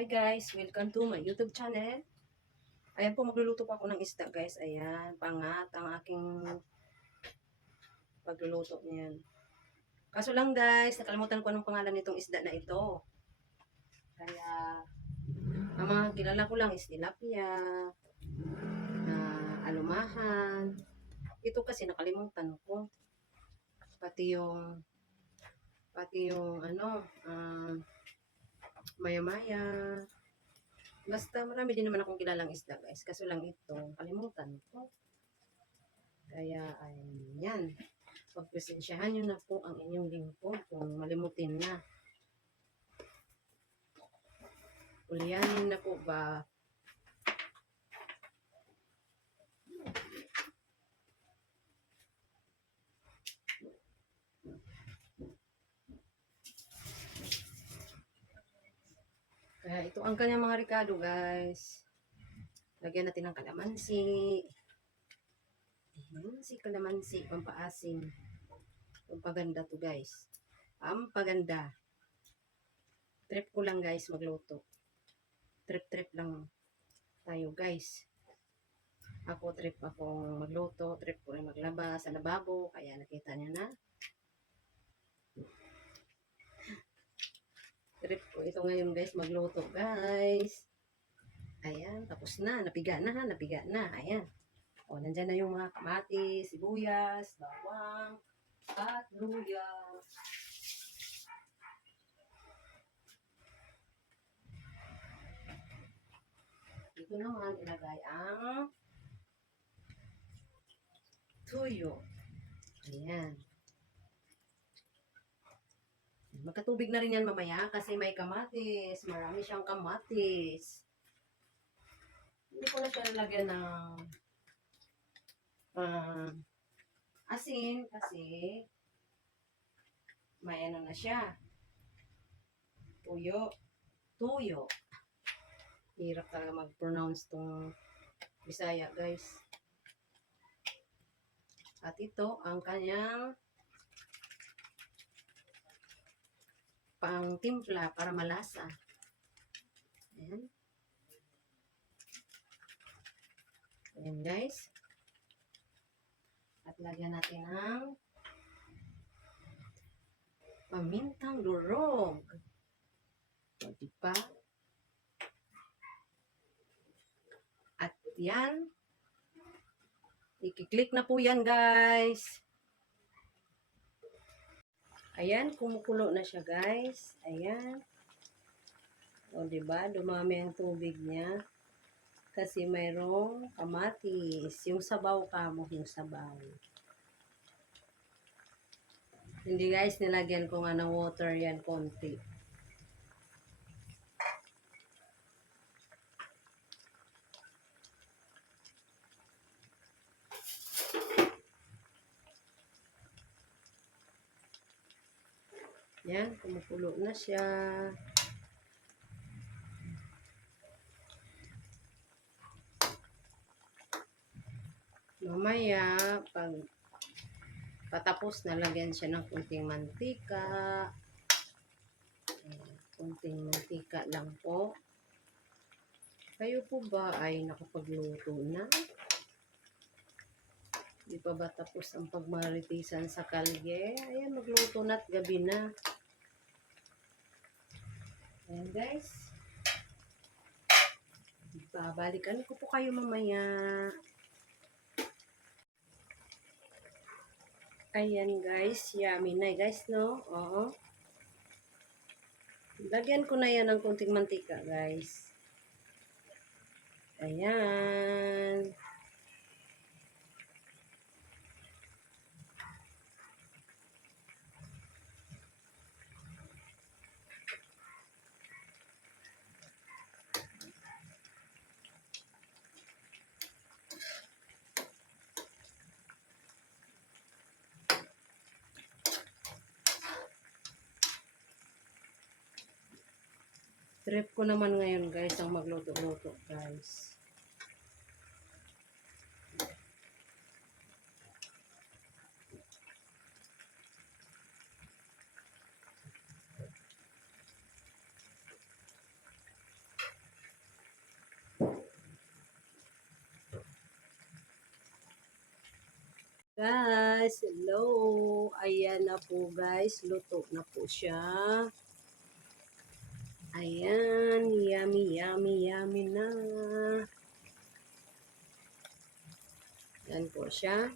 Welcome to my YouTube channel. Ayan po, magluluto po ako ng isda guys. Ayan, pangat ang aking pagluluto niyan. Kaso lang guys, nakalimutan ko anong pangalan nitong isda na ito. Kaya, ang mga kilala ko lang is tilapia, na alumahan. Ito kasi nakalimutan ko. Pati yung, pati yung ano, ah, maya-maya. Basta marami din naman akong kilalang isda guys. Kaso lang ito, kalimutan ko. Kaya, ay, yan. Pagpresensyahan nyo na po ang inyong lingkod kung malimutin na. Ulianin na po ba? Kaya ito ang kanyang mga ricado, guys. Lagyan natin ng kalamansi. Ayan, si kalamansi, pampaasim. Pampaganda to, guys. Pampaganda. Trip ko lang, guys, magluto. Trip-trip lang tayo, guys. Ako, trip akong magluto. Trip ko rin maglaba sa lababo. Kaya nakita niya na. Trip ko. Ito ngayon guys magluto guys. Ayan tapos na. Napiga na ha? Napiga na. Ayan. O nandyan na yung mga kamatis sibuyas bawang at luya. Dito naman ilagay ang tuyo ayan Magkatubig na rin yan mamaya kasi may kamatis. Marami siyang kamatis. Hindi ko na siya nalagyan ng ah, asin kasi may ano na siya. Tuyo. Tuyo. Hirap talaga mag-pronounce tong Bisaya, guys. At ito ang kanyang pang timpla para malasa. Ayan. Ayan guys. At lagyan natin ng pamintang durog. O, diba? At yan. Ikiklik na po yan guys. Ayan, kumukulo na siya, guys. Ayan. O, diba? Dumami ang tubig niya. Kasi mayroong kamatis. Yung sabaw kamo, yung sabaw. Hindi, guys, nilagyan ko nga ng water yan konti. Yan, kumukulo na siya. Mamaya, pag patapos, nalagyan siya ng kunting mantika. Kunting mantika lang po. Kayo po ba ay nakapagluto na? Di pa ba tapos ang pagmaritisan sa kalye? Ayan, magluto na't gabi na. Ayan guys. Babalikan ko po kayo mamaya. Ayan guys, yummy na guys, no? Oo. Lagyan ko na yan ng kunting mantika guys. Ayan. Trip ko naman ngayon guys ang magluto-luto guys. Guys, hello. Ayan na po guys, luto na po siya. Ayan. Yummy, yummy, yummy na. Ayan po siya.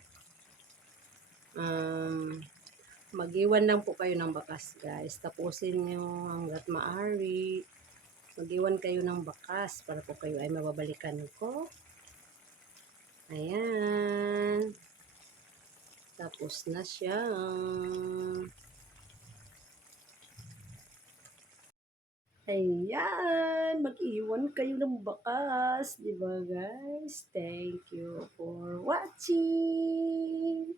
Um, mag-iwan lang po kayo ng bakas guys. Tapusin nyo hanggat maari. Mag-iwan kayo ng bakas para po kayo ay mababalikan ko. Ayan. Tapos na siya. Ayan. Mag-iwan kayo ng bakas. Di ba guys? Thank you for watching.